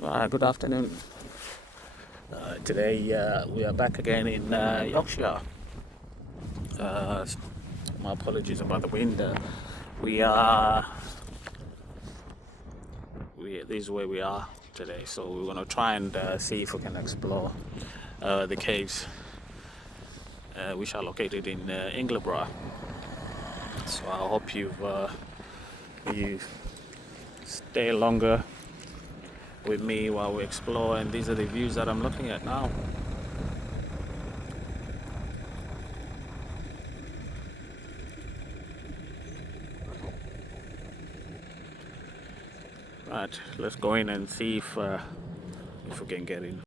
Good afternoon. Today we are back again in Yorkshire. Uh, my apologies about the wind. We are this is where we are today. So we're gonna try and see if we can explore the caves which are located in Ingleborough. So I hope you stay longer with me while we explore. And these are the views that I'm looking at now. Right, let's go in and see if we can get in.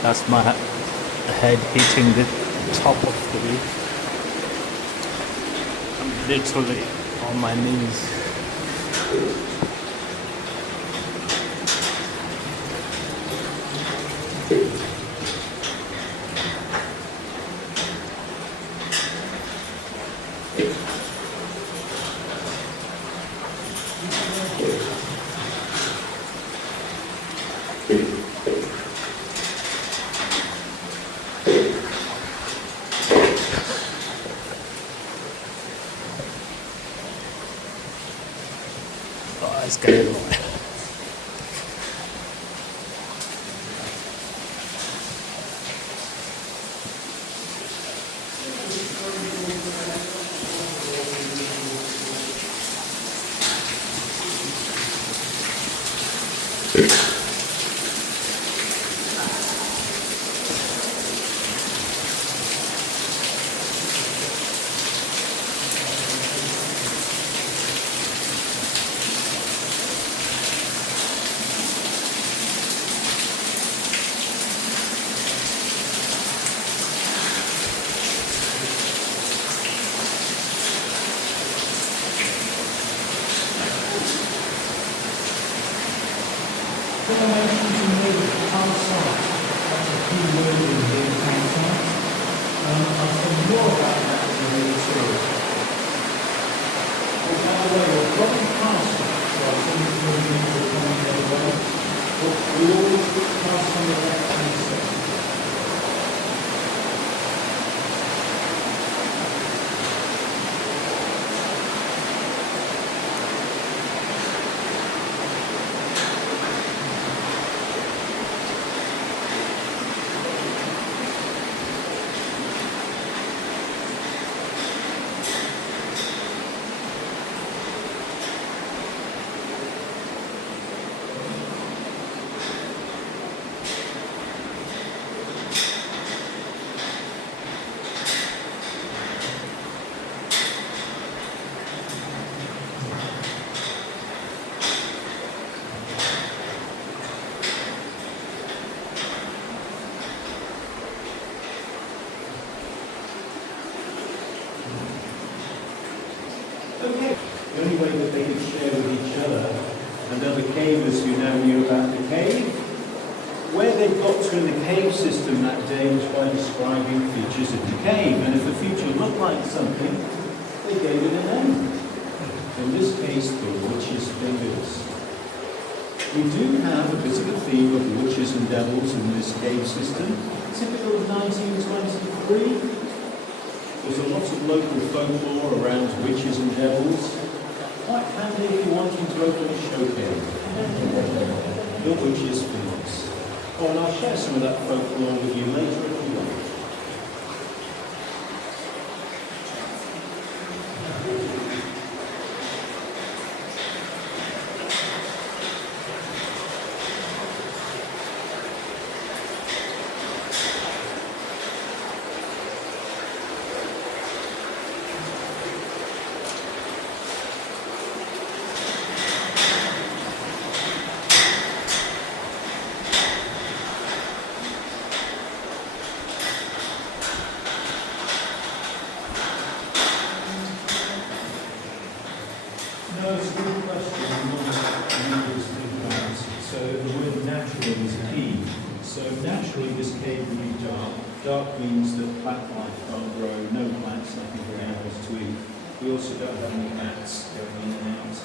That's my head hitting the top of the roof. I'm literally on my knees. Oh, it's getting annoying. way that they could share with each other and other cavers who now knew about the cave. Where they got to in the cave system that day was by describing features of the cave, and if the feature looked like something, they gave it a name. In this case, the witches' fingers. We do have a bit of a theme of witches and devils in this cave system, typical of 1923. There's a lot of local folklore around witches and devils. Quite handy if you're wanting to open a show cave. The witches' fingers. Oh, and I'll share some of that folklore with you later if you like. No, it's a good question. So the word natural is key. So naturally this cave will be dark. Dark means that plant life can't grow, no plants, nothing for animals to eat. We also don't have any bats going in and out.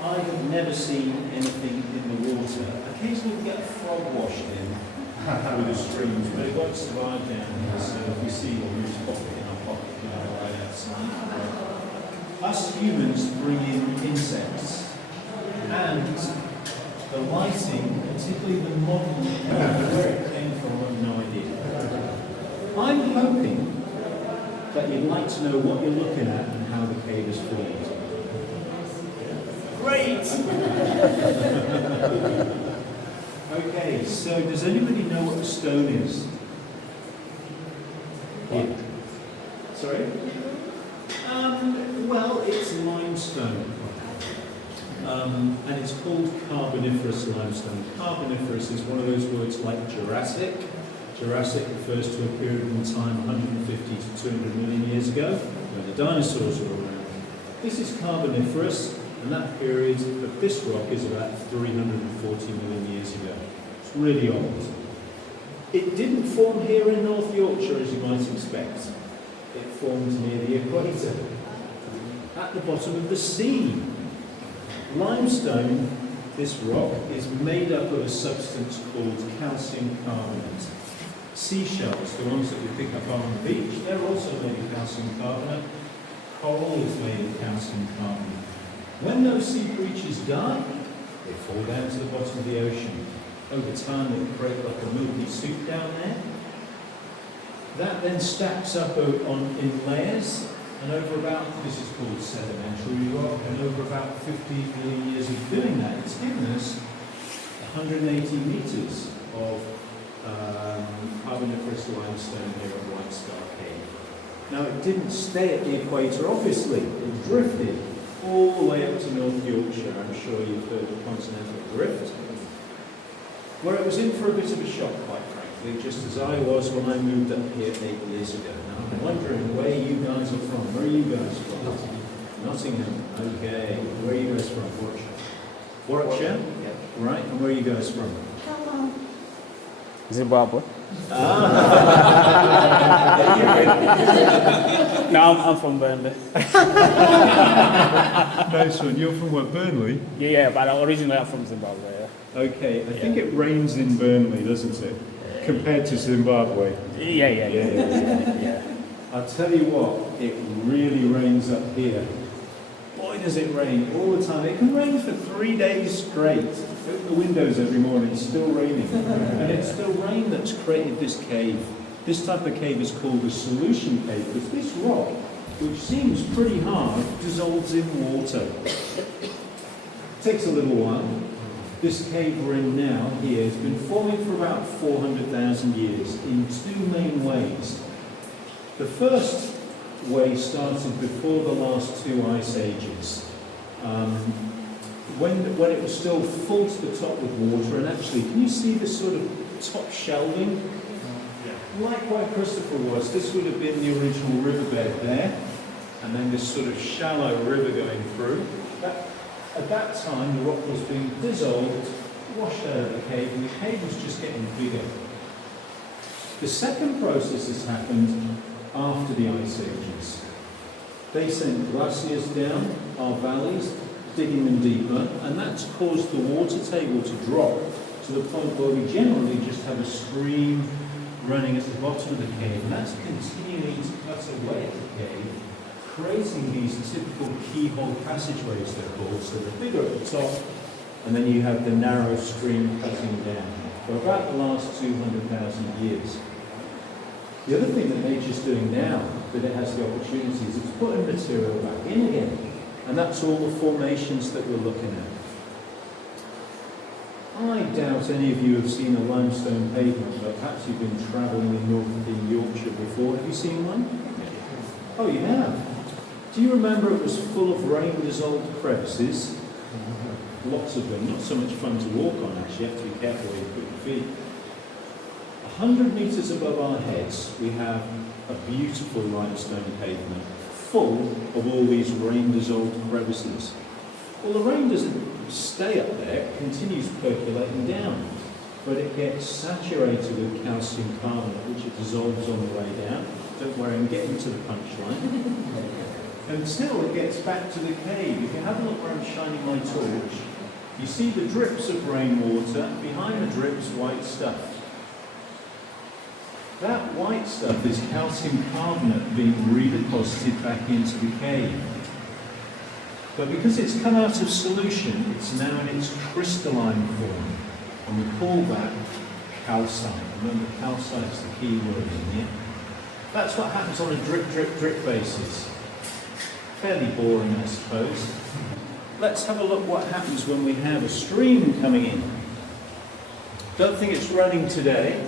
I have never seen anything in the water. Occasionally we get a frog washed in with the streams, but it won't survive down here. So if we see one, we just pop it in our pocket, right outside. Us humans bring in insects, and the lighting, particularly the modern, where it came from, I have no idea. I'm hoping that you'd like to know what you're looking at and how the cave is formed. Great! Okay, so does anybody know what a stone is? Yeah. Sorry? Well, it's limestone. And it's called carboniferous limestone. Carboniferous is one of those words like Jurassic. Jurassic refers to a period in time 150 to 200 million years ago, when the dinosaurs were around. This is carboniferous, and that period of this rock is about 340 million years ago. It's really old. It didn't form here in North Yorkshire, as you might expect. It formed near the equator, at the bottom of the sea. Limestone, this rock, is made up of a substance called calcium carbonate. Seashells, the ones that we pick up on the beach, they're also made of calcium carbonate. Coral is made of calcium carbonate. When those sea creatures die, they fall down to the bottom of the ocean. Over time, they create like a milky soup down there. That then stacks up in layers, and over about, this is called sedimentary rock, and over about 50 million years of doing that, it's given us 180 metres of carboniferous limestone here at White Star Cave. Now, it didn't stay at the equator, obviously. It drifted all the way up to North Yorkshire. I'm sure you've heard of continental drift, where it was in for a bit of a shock, quite frankly, just as I was when I moved up here 8 years ago. Now, I'm wondering where you guys are from. Where are you guys from? Nottingham. Okay. Where are you guys from? Warwickshire? Yeah. Right. And where are you guys from? Zimbabwe. Ah. No, I'm from Burnley. Nice one. You're from what, Burnley? Yeah, but originally I'm from Zimbabwe. Yeah. Okay. I think it rains in Burnley, doesn't it? Compared to Zimbabwe. Yeah. I'll tell you what, it really rains up here. Boy, does it rain all the time. It can rain for 3 days straight. Open the windows every morning, it's still raining. And it's the rain that's created this cave. This type of cave is called a solution cave, because this rock, which seems pretty hard, dissolves in water. Takes a little while. This cave we're in now here has been forming for about 400,000 years in two main ways. The first way started before the last two ice ages, when it was still full to the top with water. And actually, can you see this sort of top shelving? Yeah. Like where Christopher was, this would have been the original riverbed there. and then this sort of shallow river going through. At that time, the rock was being dissolved, washed out of the cave, and the cave was just getting bigger. The second process has happened after the ice ages. They sent glaciers down our valleys, digging them deeper, and that's caused the water table to drop to the point where we generally just have a stream running at the bottom of the cave, and that's continuing to cut away at the cave, creating these typical keyhole passageways, they're called. So they're bigger at the top, and then you have the narrow stream cutting down for about the last 200,000 years. The other thing that nature's doing now, that it has the opportunities, is putting material back in again. And that's all the formations that we're looking at. I doubt any of you have seen a limestone pavement, but perhaps you've been travelling in Yorkshire before. Have you seen one? Oh, you have? Do you remember it was full of rain-dissolved crevices? Lots of them. Not so much fun to walk on, actually. You have to be careful where you put your feet. 100 metres above our heads, we have a beautiful limestone pavement, full of all these rain-dissolved crevices. Well, the rain doesn't stay up there, it continues percolating down, but it gets saturated with calcium carbonate, which it dissolves on the way down. Don't worry, I'm getting to the punchline. Until it gets back to the cave. If you have a look where I'm shining my torch, you see the drips of rainwater, behind the drips, white stuff. That white stuff is calcium carbonate being redeposited back into the cave. But because it's come out of solution, it's now in its crystalline form. And we call that calcite. Remember, calcite's the key word in here. That's what happens on a drip, drip, drip basis. Fairly boring, I suppose. Let's have a look what happens when we have a stream coming in. Don't think it's running today.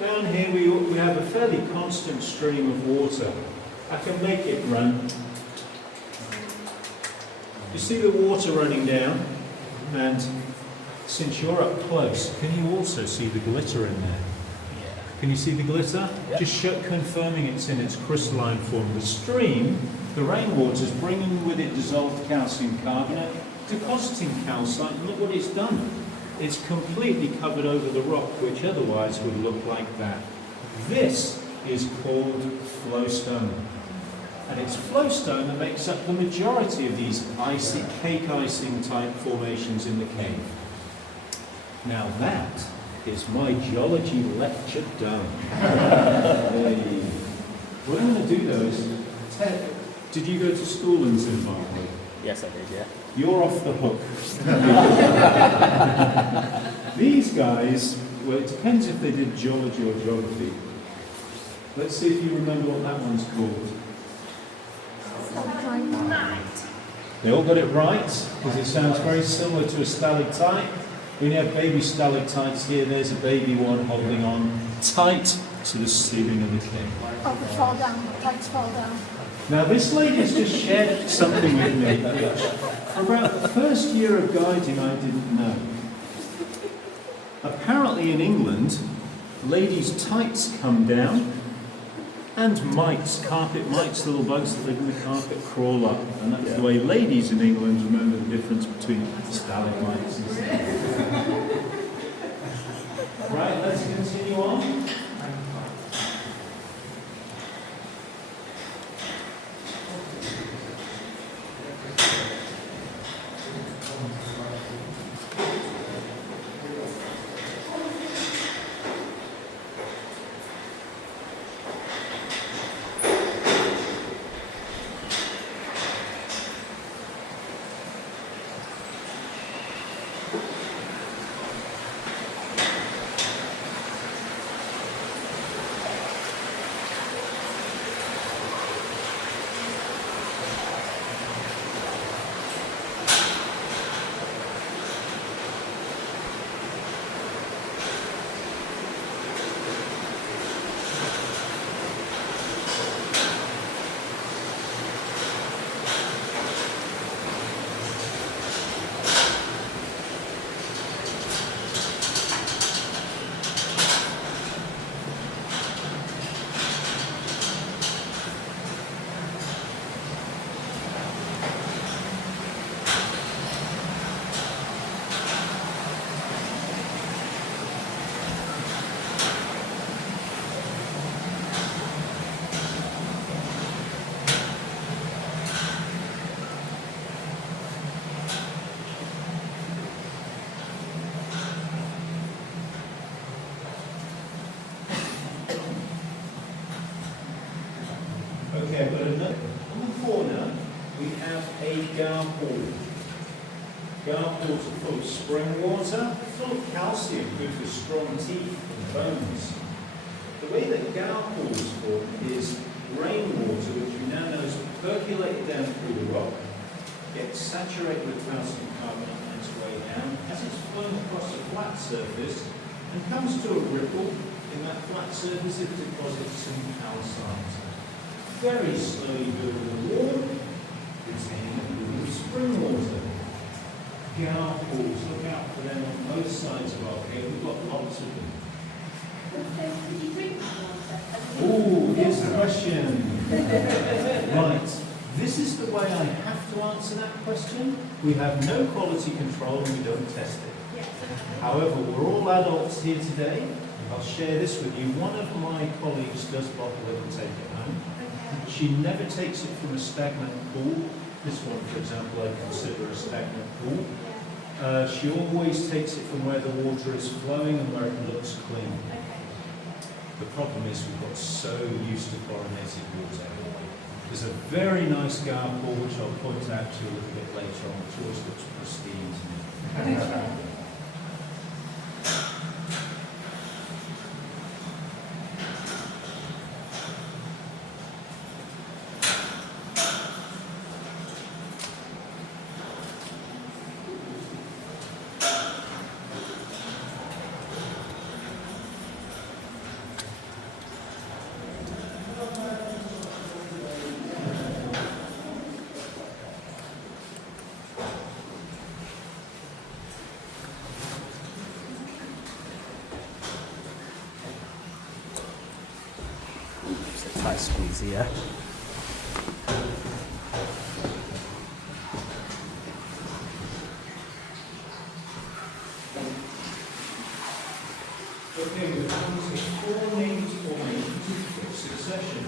Down here we have a fairly constant stream of water. I can make it run. You see the water running down, and since you're up close, can you also see the glitter in there? Yeah. Can you see the glitter? Yeah. Just confirming it's in its crystalline form. The stream, the rainwater, is bringing with it dissolved calcium carbonate, depositing calcite, and look what it's done. It's completely covered over the rock, which otherwise would look like that. This is called flowstone. And it's flowstone that makes up the majority of these icy, cake icing type formations in the cave. Now that is my geology lecture done. Hey. What I'm going to do though is, Ted, did you go to school in Zimbabwe? Yes, I did, yeah. You're off the hook. These guys, well, it depends if they did geology or geography. Let's see if you remember what that one's called. They all got it right, because it sounds very similar to a stalactite. We have baby stalactites here. There's a baby one holding on tight to the ceiling of the cave. Oh, they fall down. The tights fall down. Now, this lady's just shared something with me which, for about the first year of guiding, I didn't know. Apparently in England, ladies' tights come down, and mites, carpet mites, little bugs that live in the carpet, crawl up. And that's the way ladies in England remember the difference between stalagmites and stalagmites. Right, let's continue on. Okay, I've got another. On the corner, we have a garpool. Garpools are full of spring water, full of calcium, good for strong teeth and bones. The way that garpools form is rainwater, which we now know is percolated down through the rock, gets saturated with calcium carbonate on its way down, as it's flown across a flat surface, and comes to a ripple. In that flat surface, it deposits some calcite. Very slowly building a wall, retaining a pool of spring water. Garpools, look out for them on both sides of our cave. We've got lots of them. Did you drink water? Oh, here's the question. Right, this is the way I have to answer that question. We have no quality control and we don't test it. Yes. However, we're all adults here today. I'll share this with you. One of my colleagues does bottle it and take it home. Okay. She never takes it from a stagnant pool. This one, for example, I consider a stagnant pool. She always takes it from where the water is flowing and where it looks clean. Okay. The problem is we've got so used to chlorinated water. There's a very nice garpool, which I'll point out to you a little bit later on, which always looks pristine to me. Tight squeeze here. Okay, we're coming to 4 named formations in quick succession.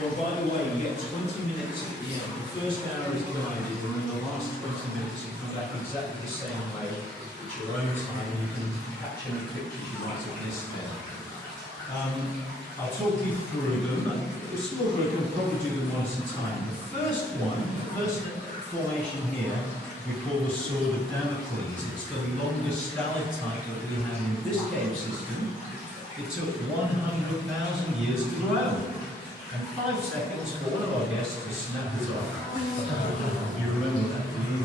Well, by the way, you get 20 minutes at the end. The first hour is guided, and in the last 20 minutes you come back exactly the same way. It's your own time, and you can catch any pictures you might have missed there. I'll talk you through them. The small group will probably do them once at a time. The first one, the first formation here, we call the Sword of Damocles. It's the longest stalactite that we have in this cave system. It took 100,000 years to grow, and 5 seconds for one of our guests to snap it off. You remember that, do you?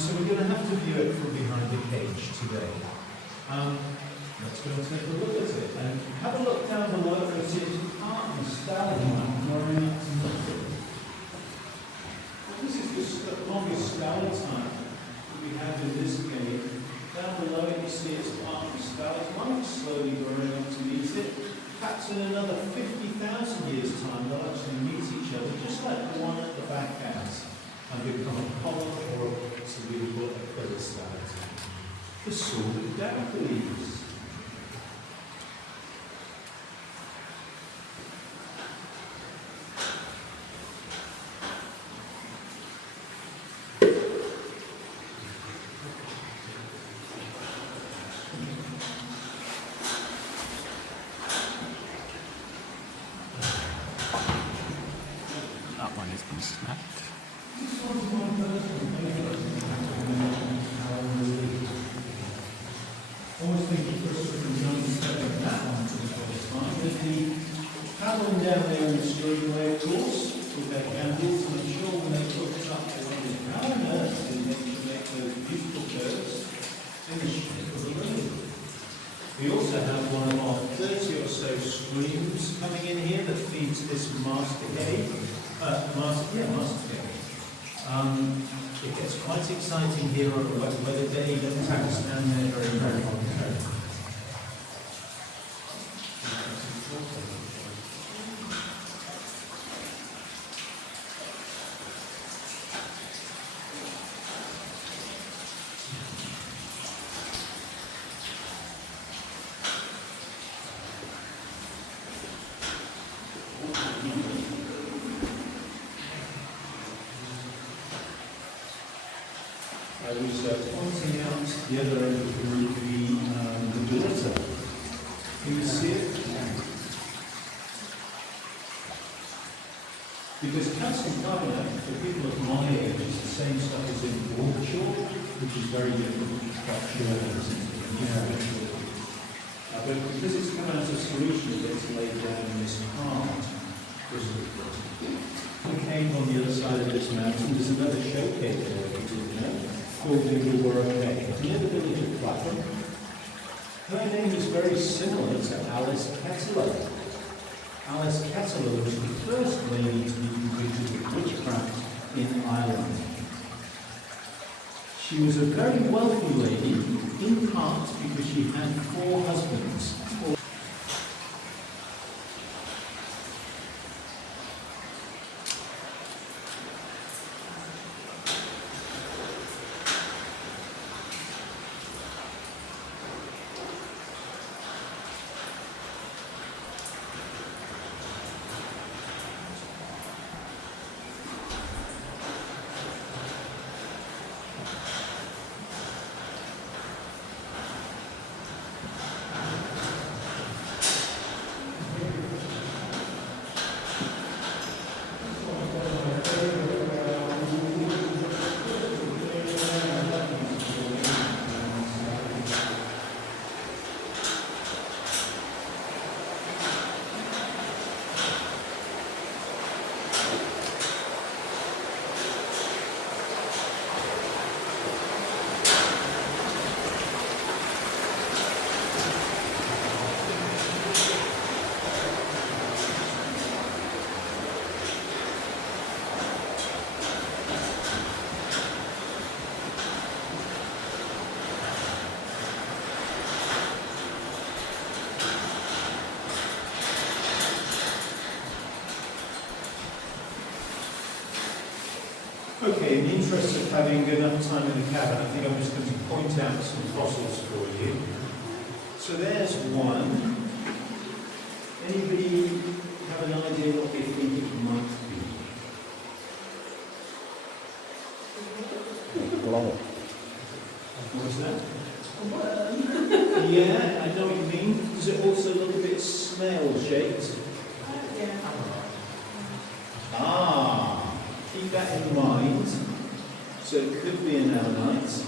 So we're going to have to view it from behind the cage today. Let's go and take a look at it. And have a look down below and see it's part of the stalagmite growing up to nothing. This is the longest stalactite that we have in this cave. Down below it you see it's part of the stalagmite slowly growing up to meet it. Perhaps in another 50,000 years' time they'll actually meet each other, just like the one at the back has, and become a column or a really what they call a stalactite. The Sword of Damocles. That one has been snapped. Always thinking for us from that one to the first time. There's the paddling down there in the streamway, of course, with their candles, and I'm sure when they put it up, they wondered how on earth did they make those beautiful curves in the shape of a lily. We also have one of our 30 or so streams coming in here that feeds this master cave. Master cave. It gets quite exciting here on a wet weather day. The attacks down there very, very hot. I was pointing out the other end of the group, the glitter. Can you see it? Because calcium carbonate, for people of my age, is the same stuff as in Yorkshire, which is very different to structure. But because it's come out of solution, it gets laid down in this hard crystal. The cave on the other side of this mountain, there's another showcase there, if you didn't know, called the Cave, near the village of Clapham. Her name is very similar to Alice Kettler. Alice Kettler was the first lady to be convicted of witchcraft in Ireland. She was a very wealthy lady, in part because she had 4 husbands. Okay, in the interest of having enough time in the cabin, I think I'm just going to point out some fossils for you. So there's one. Anybody have an idea what they think it might be? Blow. What's that? Yeah, I know what you mean. Does it also look a bit snail-shaped? Ah, keep that in mind. So it could be an ammonite.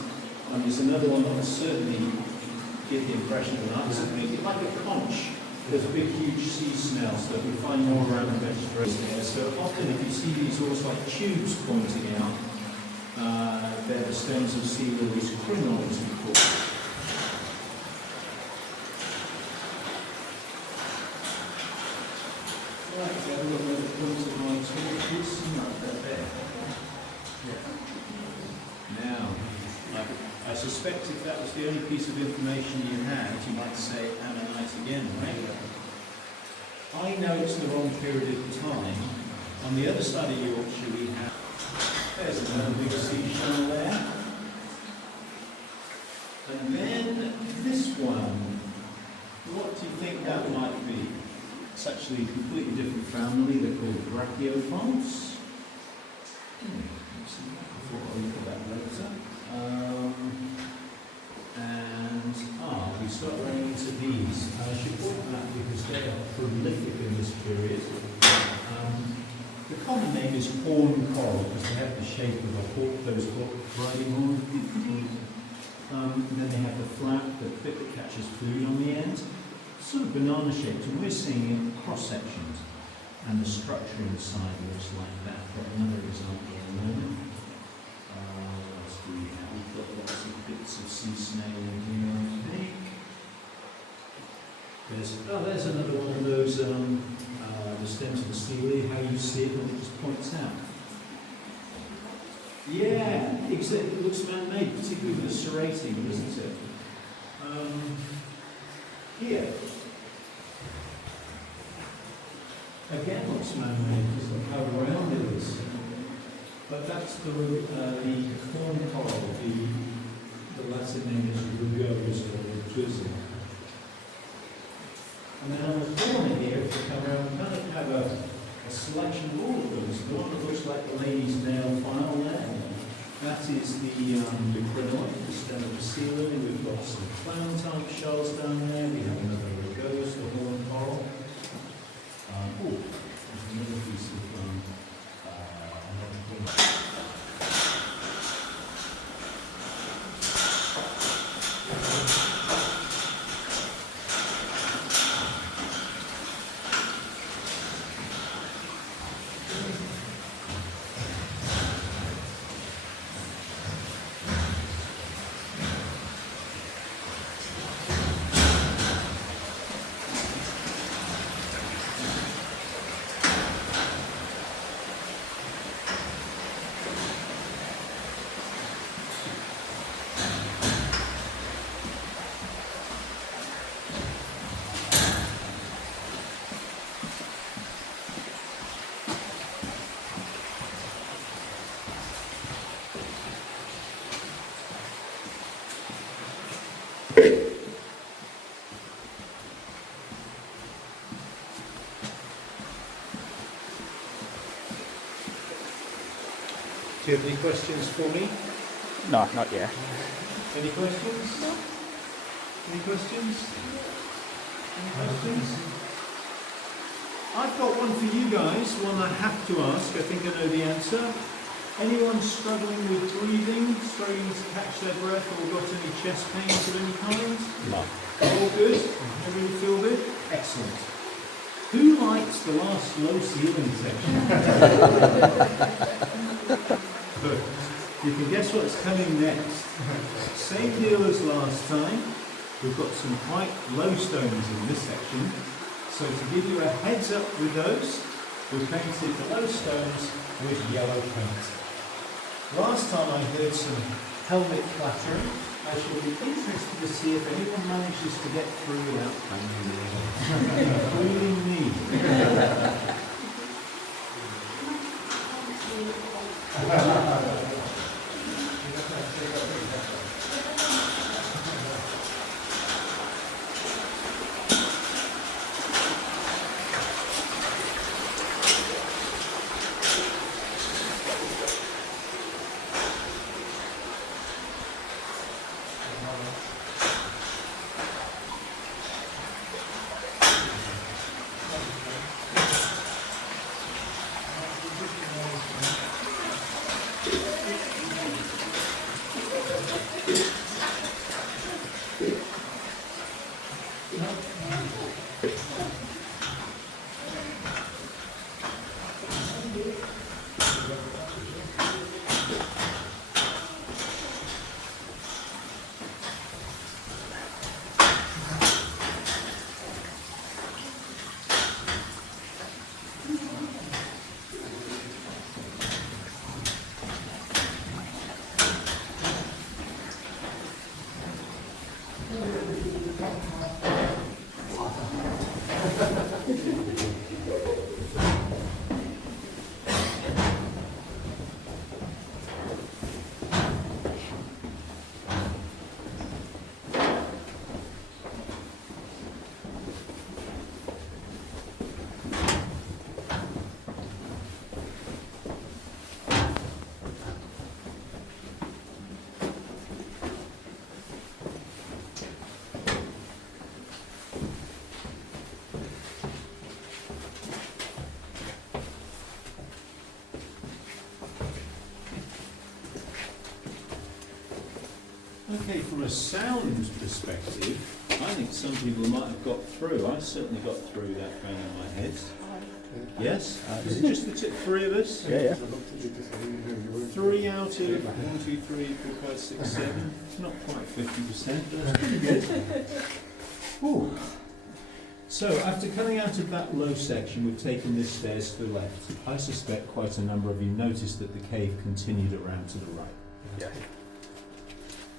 There's another one that will certainly give the impression of an ammonite. So think it like a conch. There's big, huge sea snails that we find more around the vegetation here. So often if you see these almost like tubes pointing out, they're the stems of sea lilies, crinoids we call them. Right, have a look at the point of my torches. Right there. Now, I suspect if that was the only piece of information you had, you might say ammonite again, right? I know it's the wrong period of time. On the other side of Yorkshire we have, there's another big seashell there. And then this one, what do you think that might be? It's actually a completely different family, they're called brachiopods. Before I look at that later. We start running into these. I should point that because they are prolific in this period. The common name is horn coral because they have the shape of a hawk, those riding horn. And then they have the flap, the bit that catches food on the end. Sort of banana shaped, and we're seeing it cross sections. And the structure inside looks like that. Got another example in a moment. What else do we have? We've got lots of bits of sea snail in here, I think. There's another one of those, the stems of the sea lily, how you see it when it just points out. Yeah, except it looks man-made, particularly with the serrating, doesn't it? Here. Again, looks man-made because of how round it is. But that's the corn coral, the Latin name is rugose or rugose. And then on the corner here, if you come around, we kind of have a selection of all of those. The one that looks like the lady's nail file there, that is the crinoid, the stem of the sea lily. We've got some clown-type shells down there. We have another rugose, the horn coral. There's another piece of Do you have any questions for me? No, not yet. Any questions? No. Any questions? Any questions? I've got one for you guys, one I have to ask. I think I know the answer. Anyone struggling with breathing, struggling to catch their breath, or got any chest pains of any kind? No. All good? Everybody feel good? Excellent. Who likes the last low ceiling section? Good. You can guess what's coming next. Same deal as last time. We've got some quite low stones in this section. So to give you a heads up with those, we've painted the low stones with yellow paint. Last time I heard some helmet clattering. I shall be interested to see if anyone manages to get through without banging including me. Okay, from a sound perspective, I think some people might have got through. I certainly got through that bang on my head. Yes? Is it just the three of us? Yeah. 3 out of 1, 2, 3, 4, 5, 6, 7. It's not quite 50%, but that's pretty good. Ooh. So, after coming out of that low section, we've taken this stairs to the left. I suspect quite a number of you noticed that the cave continued around to the right. Yeah.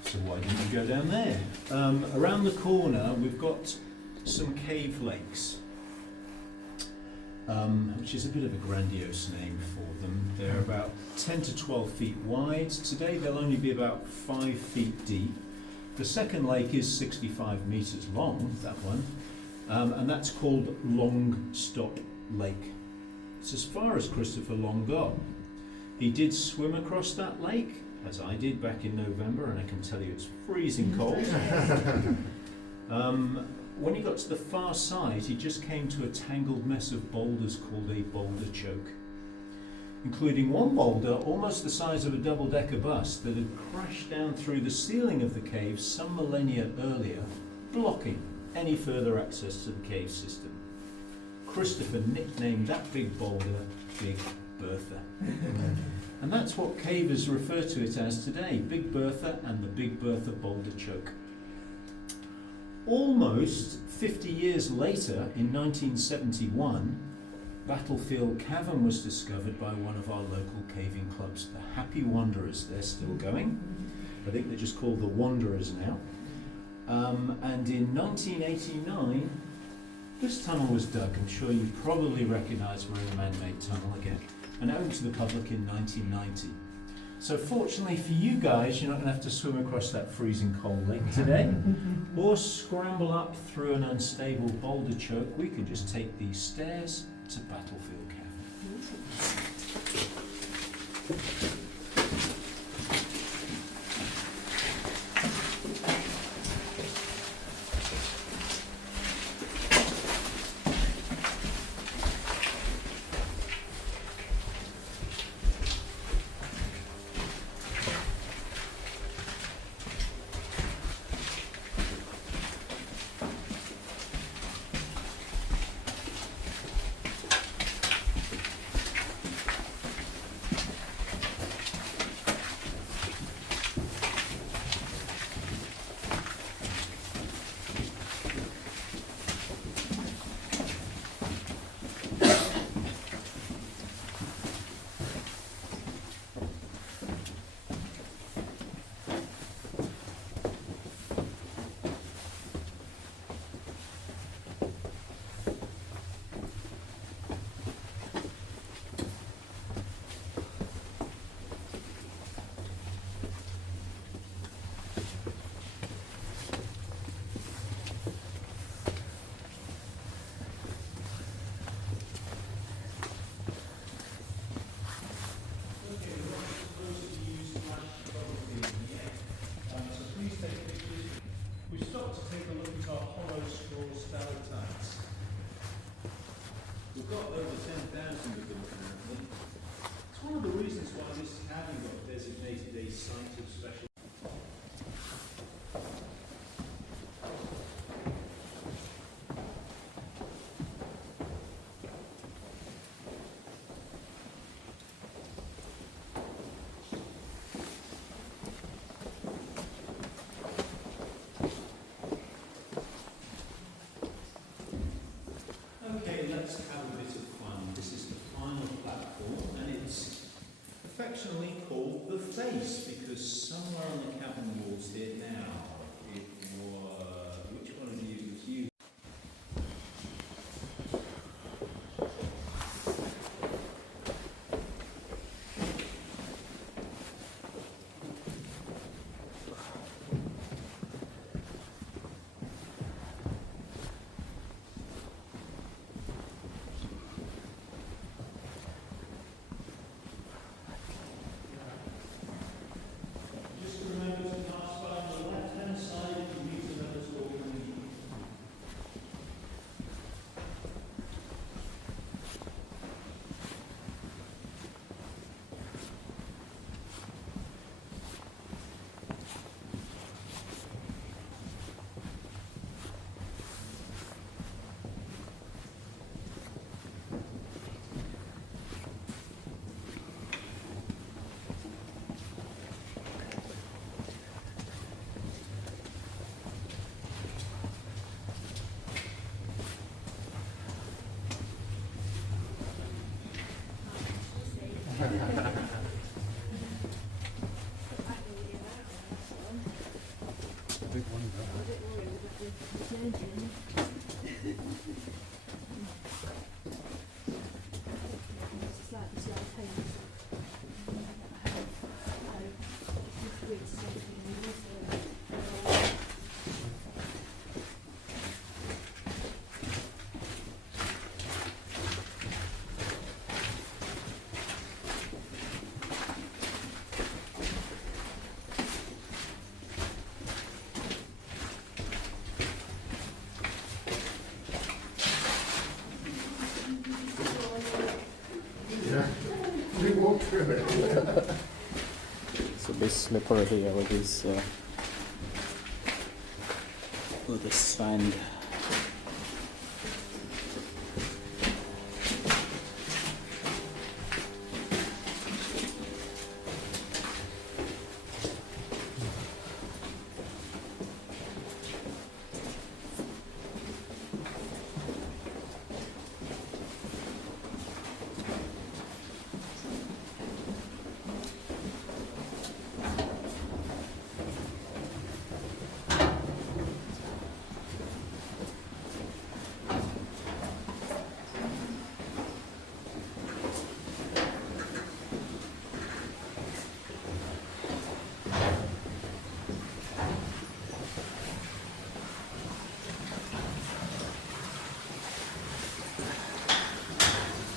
So why didn't you go down there? Around the corner we've got some cave lakes, which is a bit of a grandiose name for them. They're about 10 to 12 feet wide. Today they'll only be about 5 feet deep. The second lake is 65 metres long, that one, and that's called Long Stop Lake. It's as far as Christopher Long got. He did swim across that lake, as I did back in November, and I can tell you it's freezing cold. When he got to the far side, he just came to a tangled mess of boulders called a boulder choke, including one boulder almost the size of a double-decker bus that had crashed down through the ceiling of the cave some millennia earlier, blocking any further access to the cave system. Christopher nicknamed that big boulder Big Bertha. And that's what cavers refer to it as today, Big Bertha and the Big Bertha Boulder Choke. Almost 50 years later, in 1971, Battlefield Cavern was discovered by one of our local caving clubs, the Happy Wanderers. They're still going. I think they're just called the Wanderers now. And in 1989, this tunnel was dug. I'm sure you probably recognise we're in a man-made tunnel again, and opened to the public in 1990. So fortunately for you guys, you're not going to have to swim across that freezing cold lake today, or scramble up through an unstable boulder choke. We can just take these stairs to Battlefield Cavern. We've got over 10,000 of them currently. It's one of the reasons why this cavern got designated a site of special. Okay, let's have a bit of fun. This is the final platform, and it's affectionately called the face because somewhere on the cavern walls here now, it was which one of you was you? Just remember to pass by on the left-hand side if you meet another stalagmite. We walked through it. It's a bit slippery here with the sand.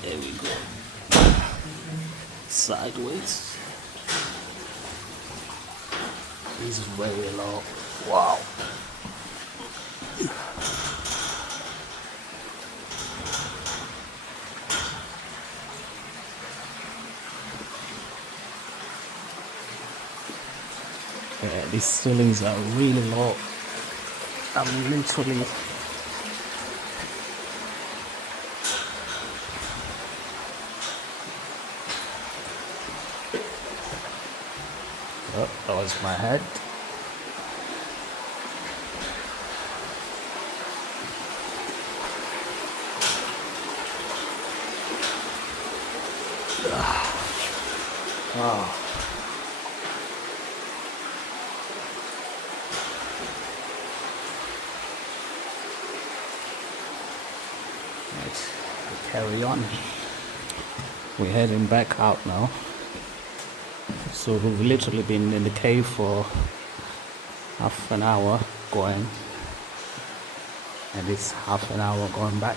There we go. Sideways. This is very low. Wow. Yeah, these ceilings are really low. I'm literally oh, that was my head. Wow. Right, we carry on. We're heading back out now. So we've literally been in the cave for half an hour going, and it's half an hour going back.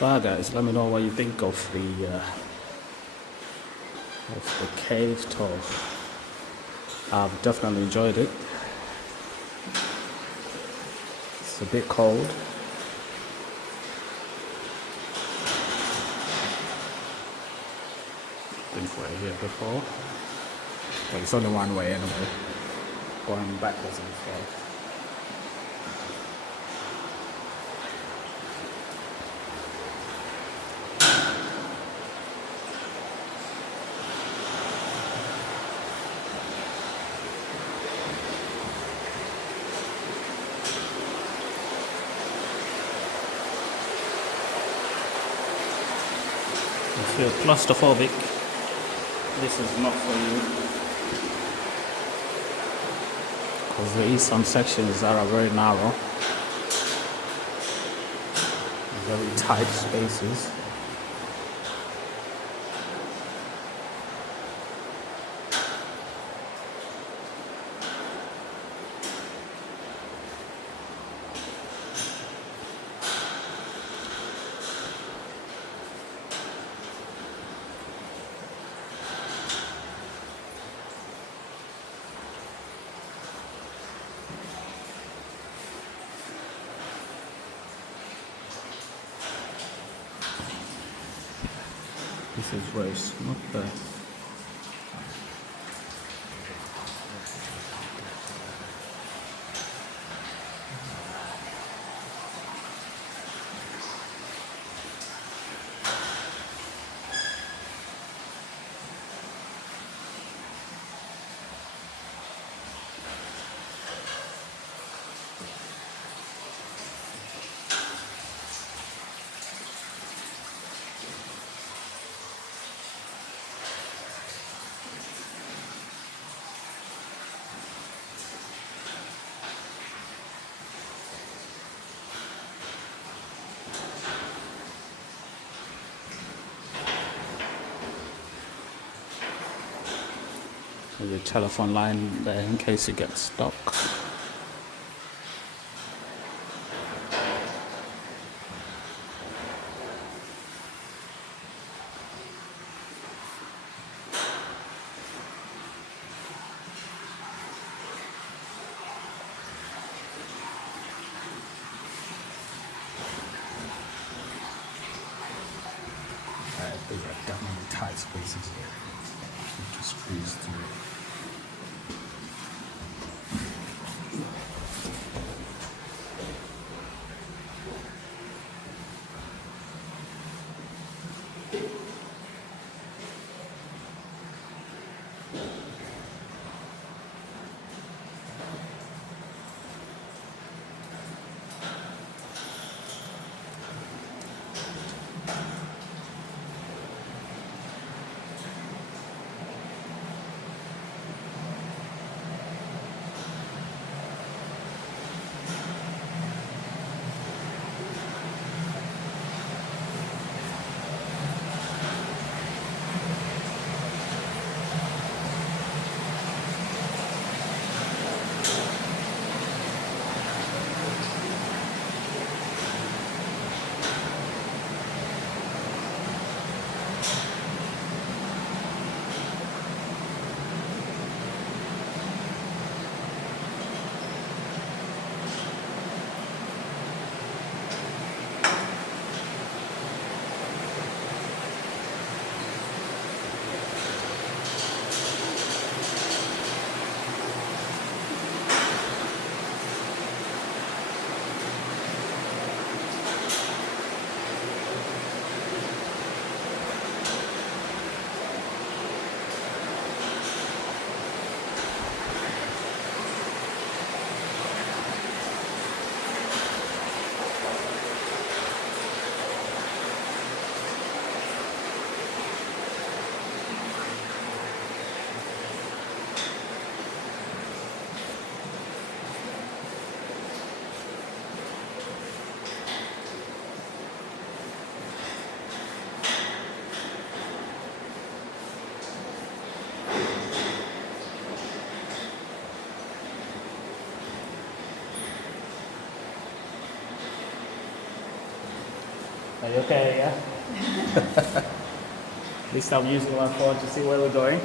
Well, guys, let me know what you think of the cave tour. I've definitely enjoyed it. It's a bit cold. I think we're here before. But it's only one way anyway. Going backwards and forth. If you're claustrophobic, this is not for you. Because there is some sections that are very narrow, very tight spaces. This is where it's not there. There's a telephone line there in case it gets stuck. These are definitely tight spaces here. You just squeeze through. Are you okay, yeah? At least I'm using my phone to see where we're going.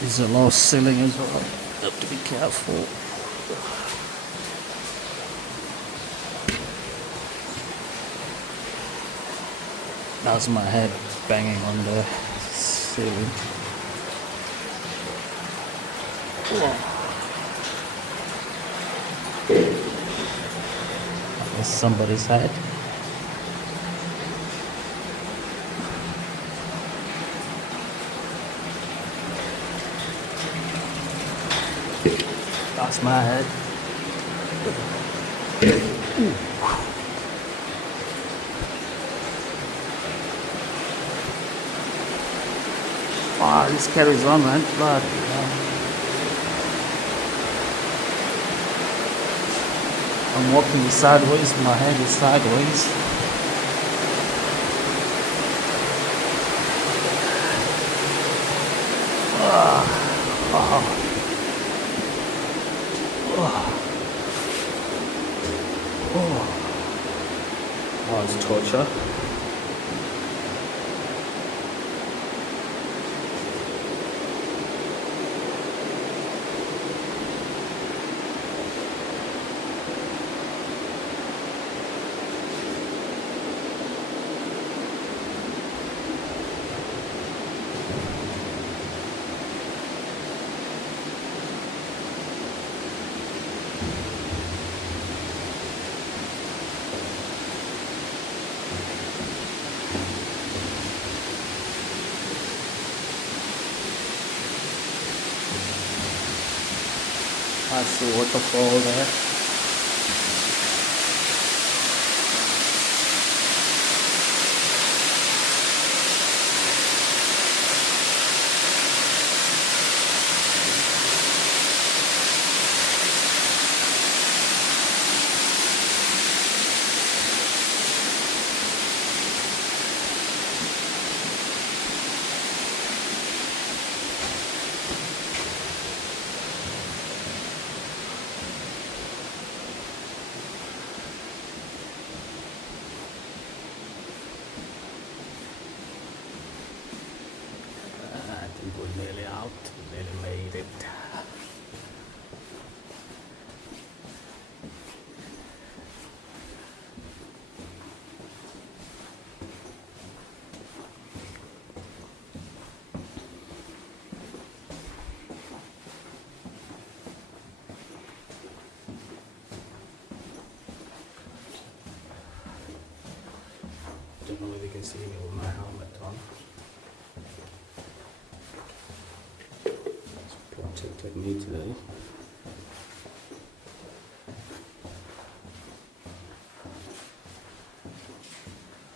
There's a low ceiling as well. Have to be careful. That's my head banging on the ceiling. Whoa. That's somebody's head. That's my head. Wow, this carries on, man. Blood. I'm walking sideways, my head is sideways. Oh, it's torture. That's the waterfall there. I think we're nearly out, nearly made it. don't know if you can see me with my helmet on. It's protected me today.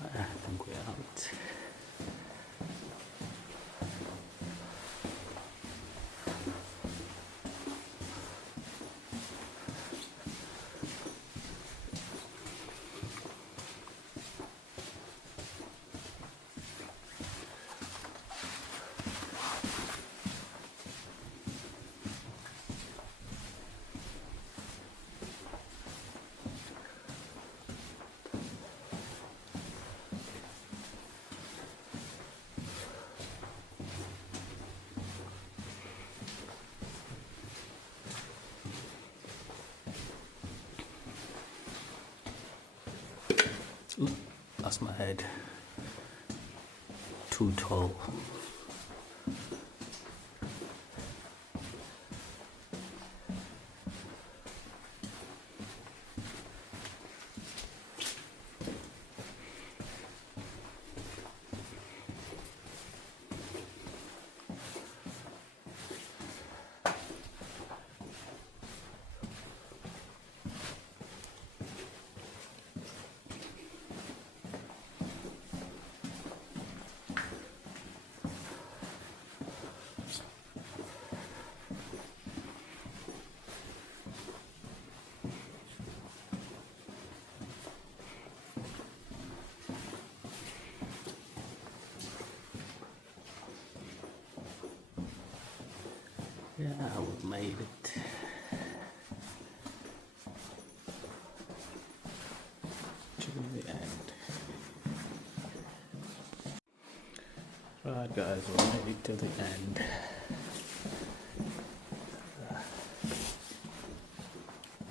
I think we're out. Ooh, that's my head. Too tall. Yeah, we made it. To the end. Right guys, we made it to the end.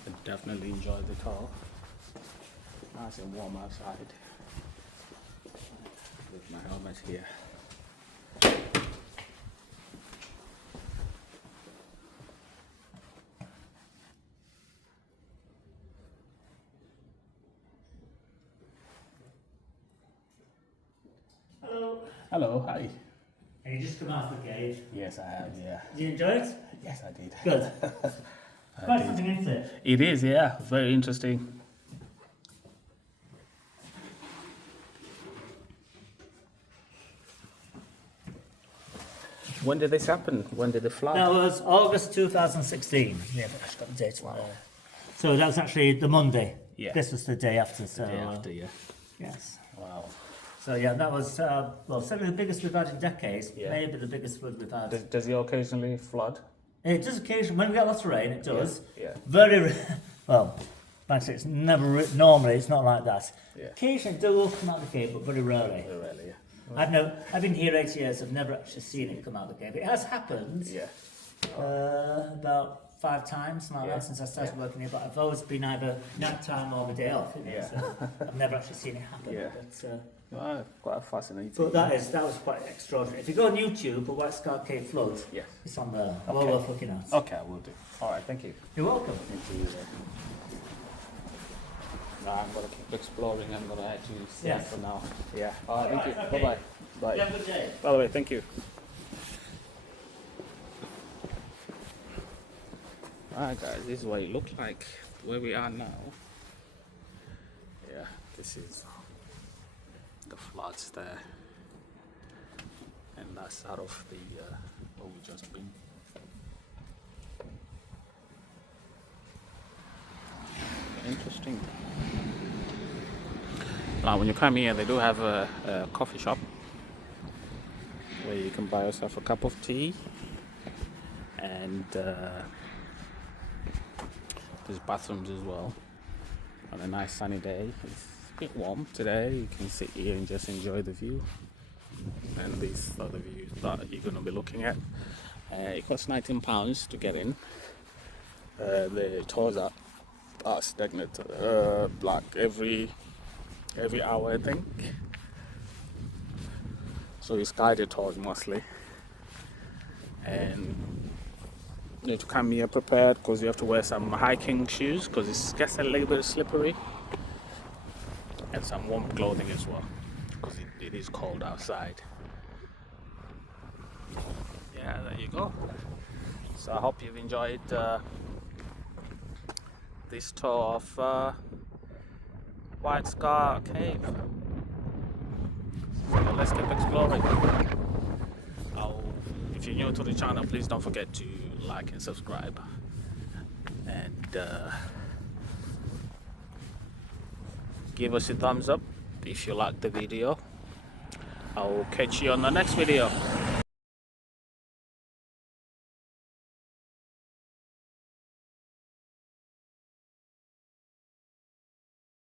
I definitely enjoyed the tour. Nice and warm outside. With my helmet here. Hello. Hello, hi. Have you just come out of the cave? Yes, I have, yeah. Did you enjoy it? Yes, I did. Good. I Quite did. something, isn't it? It is, yeah. Very interesting. When did this happen? When did the flood? That was August 2016. Yeah, but I've got the dates right there. So that was actually the Monday. Yeah. This was the day after. So The day after, yeah. yes. Wow. So yeah, that was well, certainly the biggest we've had in decades. Yeah. Maybe the biggest flood we've had. Does it occasionally flood? It does occasionally, when we get lots of rain, it does. Yeah. Very, well, like I say, it's never, normally it's not like that. Yeah. Occasionally it will come out of the cave, but very rarely. Very rarely, yeah. I've been here 8 years, I've never actually seen it come out of the cave. It has happened Yeah. about 5 times like Yeah. that since I started working here, but I've always been either night time or the day off. You know, Yeah. so I've never actually seen it happen. Yeah. Quite fascinating. But that was quite extraordinary. If you go on YouTube, White Scar Cave Flood, Yes. it's on there. Okay. Well worth looking at. Okay, I will do. All right, thank you. You're welcome. Thank you. I'm gonna keep exploring. I'm gonna head to stay Yes. for now. Yeah. All right, thank you. Okay. Bye-bye. Bye. You have a good day. By the way, thank you. Alright guys, this is what it looks like where we are now. Yeah, this is the floods there. And that's out of the where we just been. Interesting. Now when you come here they do have a coffee shop where you can buy yourself a cup of tea and there's bathrooms as well. On a nice sunny day, it's a bit warm today. You can sit here and just enjoy the view. And these are the views that you're going to be looking at. It costs £19 to get in. The tours are stagnant, like every hour, I think. So it's guided tours mostly. And you need to come here prepared because you have to wear some hiking shoes because it gets a little bit slippery, and some warm clothing as well. because it is cold outside. Yeah, there you go. So I hope you've enjoyed this tour of White Scar Cave. So let's keep exploring. If you're new to the channel, please don't forget to like and subscribe. And give us a thumbs up if you liked the video. I'll catch you on the next video.